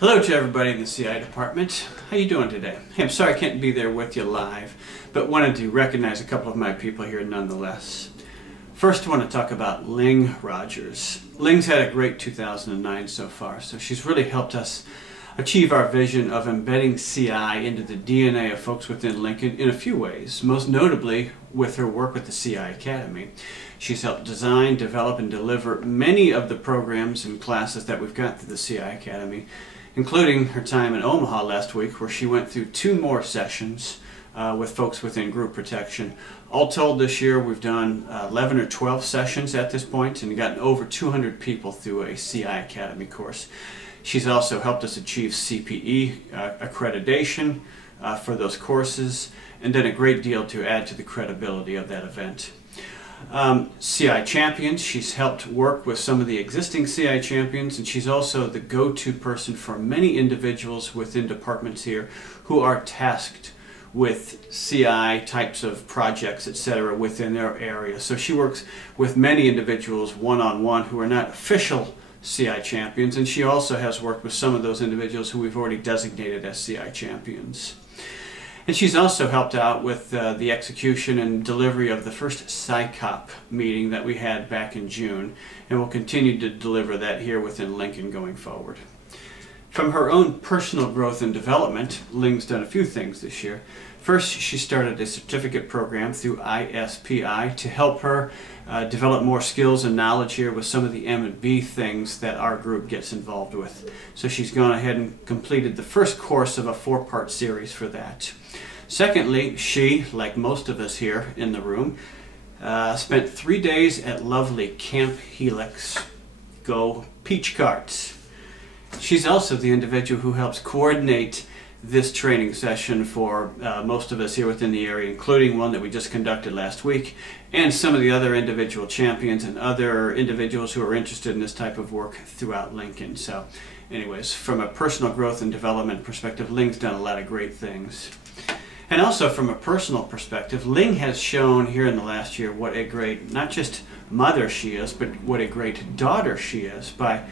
Hello to everybody in the CI department. How you doing today? Hey, I'm sorry I can't be there with you live, but wanted to recognize a couple of my people here nonetheless. First, I want to talk about Ling Rogers. Ling's had a great 2009 so far, so she's really helped us achieve our vision of embedding CI into the DNA of folks within Lincoln in a few ways, most notably with her work with the CI Academy. She's helped design, develop, and deliver many of the programs and classes that we've got through the CI Academy, including her time in Omaha last week, where she went through 2 more sessions with folks within group protection. All told this year we've done 11 or 12 sessions at this point and gotten over 200 people through a CI Academy course. She's also helped us achieve CPE accreditation for those courses and done a great deal to add to the credibility of that event. CI Champions, she's helped work with some of the existing CI champions, and she's also the go-to person for many individuals within departments here who are tasked with CI types of projects, etc. within their area. So she works with many individuals one-on-one who are not official CI champions, and she also has worked with some of those individuals who we've already designated as CI champions. And she's also helped out with the execution and delivery of the first SciCop meeting that we had back in June, and will continue to deliver that here within Lincoln going forward. From her own personal growth and development, Ling's done a few things this year. First, she started a certificate program through ISPI to help her develop more skills and knowledge here with some of the M&B things that our group gets involved with. So she's gone ahead and completed the first course of a 4-part series for that. Secondly, she, like most of us here in the room, spent 3 days at lovely Camp Helix. Go Peach Carts! She's also the individual who helps coordinate this training session for most of us here within the area, including one that we just conducted last week, and some of the other individual champions and other individuals who are interested in this type of work throughout Lincoln. So anyways, from a personal growth and development perspective, Ling's done a lot of great things. And also from a personal perspective, Ling has shown here in the last year what a great, not just mother she is, but what a great daughter she is by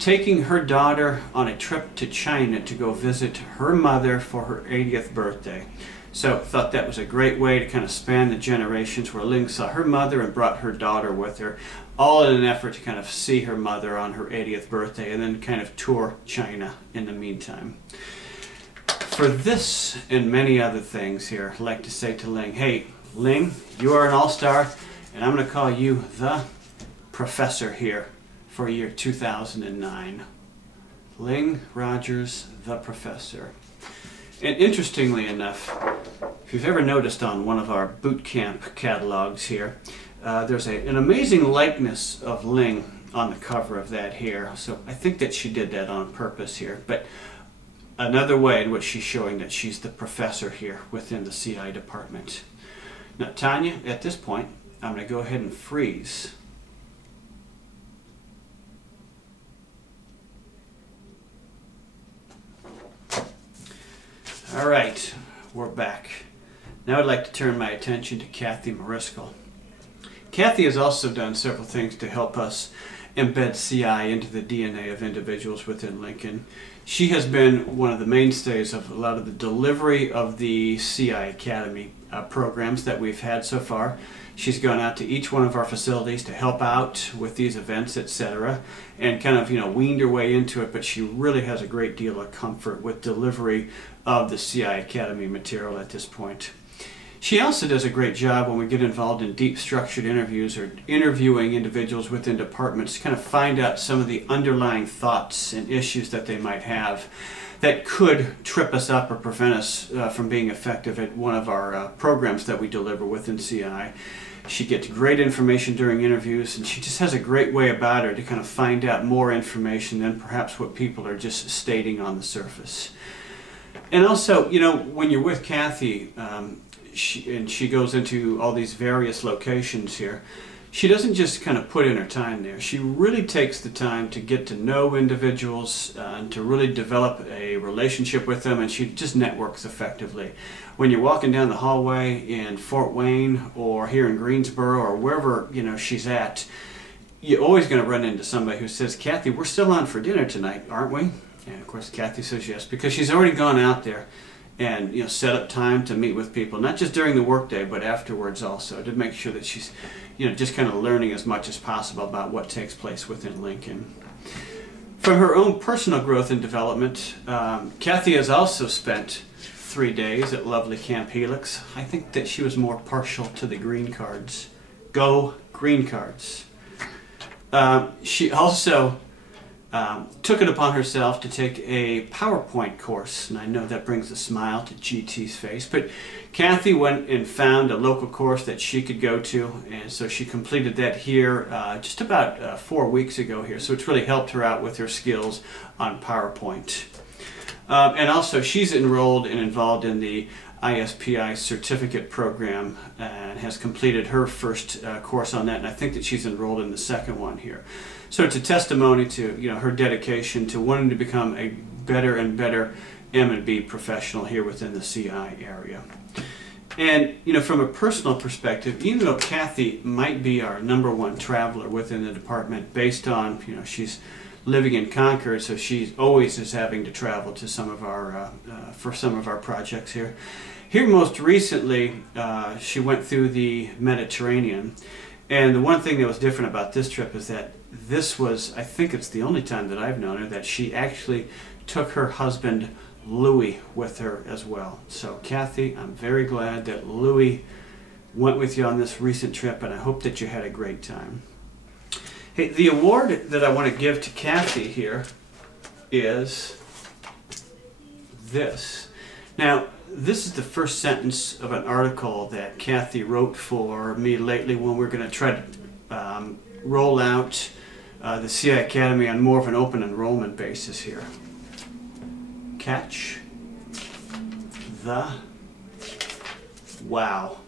taking her daughter on a trip to China to go visit her mother for her 80th birthday. So thought that was a great way to kind of span the generations, where Ling saw her mother and brought her daughter with her, all in an effort to kind of see her mother on her 80th birthday and then kind of tour China in the meantime. For this and many other things here, I'd like to say to Ling, hey Ling, you are an all-star, and I'm going to call you the professor here for year 2009. Ling Rogers, the professor. And interestingly enough, if you've ever noticed on one of our boot camp catalogs here, there's an amazing likeness of Ling on the cover of that here. So I think that she did that on purpose here. But another way in which she's showing that she's the professor here within the CI department. Now Tanya, at this point, I'm going to go ahead and freeze. Alright, we're back. Now I'd like to turn my attention to Kathy Mariscal. Kathy has also done several things to help us embed CI into the DNA of individuals within Lincoln. She has been one of the mainstays of a lot of the delivery of the CI Academy programs that we've had so far. She's gone out to each one of our facilities to help out with these events, etc., and kind of, weaned her way into it, but she really has a great deal of comfort with delivery of the CI Academy material at this point. She also does a great job when we get involved in deep structured interviews or interviewing individuals within departments to kind of find out some of the underlying thoughts and issues that they might have that could trip us up or prevent us from being effective at one of our programs that we deliver within CI. She gets great information during interviews, and she just has a great way about her to kind of find out more information than perhaps what people are just stating on the surface. And also, when you're with Kathy, she goes into all these various locations here, she doesn't just kind of put in her time there. She really takes the time to get to know individuals and to really develop a relationship with them, and she just networks effectively. When you're walking down the hallway in Fort Wayne or here in Greensboro or wherever she's at, you're always going to run into somebody who says, "Kathy, we're still on for dinner tonight, aren't we?" And of course Kathy says yes, because she's already gone out there and set up time to meet with people, not just during the workday, but afterwards also, to make sure that she's just kind of learning as much as possible about what takes place within Lincoln. From her own personal growth and development, Kathy has also spent 3 days at lovely Camp Helix. I think that she was more partial to the green cards. Go green cards. She also took it upon herself to take a PowerPoint course, and I know that brings a smile to GT's face, but Kathy went and found a local course that she could go to, and so she completed that here just about 4 weeks ago here, so it's really helped her out with her skills on PowerPoint. And also she's enrolled and involved in the ISPI certificate program and has completed her first course on that, and I think that she's enrolled in the second one here. So it's a testimony to her dedication to wanting to become a better and better M&B professional here within the CI area. And from a personal perspective, even though Kathy might be our #1 traveler within the department, based on she's living in Concord, so she always is having to travel to some of our for some of our projects here. Here most recently, she went through the Mediterranean, and the one thing that was different about this trip is that this was, I think it's the only time that I've known her, that she actually took her husband Louis with her as well. So Kathy, I'm very glad that Louis went with you on this recent trip, and I hope that you had a great time. Hey, the award that I want to give to Kathy here is this. Now, this is the first sentence of an article that Kathy wrote for me lately when we're going to try to roll out the CI Academy on more of an open enrollment basis here. Catch the wow.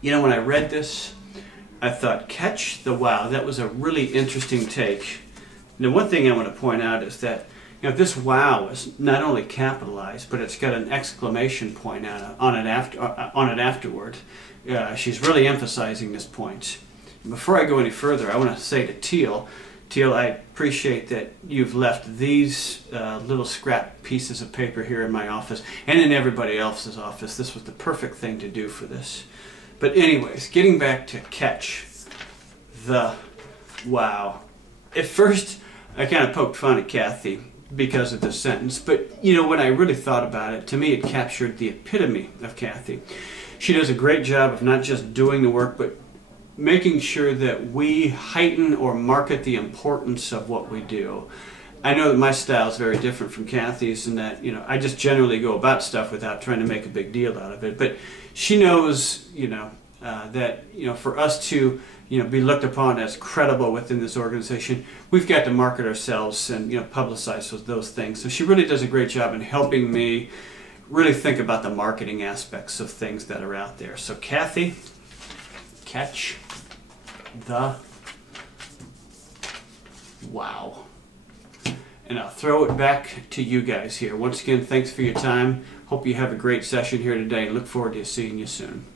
When I read this, I thought, catch the wow. That was a really interesting take. Now, one thing I want to point out is that this wow is not only capitalized, but it's got an exclamation point on it afterward. She's really emphasizing this point. Before I go any further, I want to say to Teal, I appreciate that you've left these little scrap pieces of paper here in my office and in everybody else's office. This was the perfect thing to do for this. But anyways, getting back to catch the wow. At first, I kind of poked fun at Kathy because of this sentence, but when I really thought about it, to me it captured the epitome of Kathy. She does a great job of not just doing the work, but making sure that we heighten or market the importance of what we do. I know that my style is very different from Kathy's, in that I just generally go about stuff without trying to make a big deal out of it. But she knows that for us to be looked upon as credible within this organization, we've got to market ourselves and publicize those things. So she really does a great job in helping me really think about the marketing aspects of things that are out there. So Kathy, catch the wow. And I'll throw it back to you guys here. Once again, thanks for your time. Hope you have a great session here today, and look forward to seeing you soon.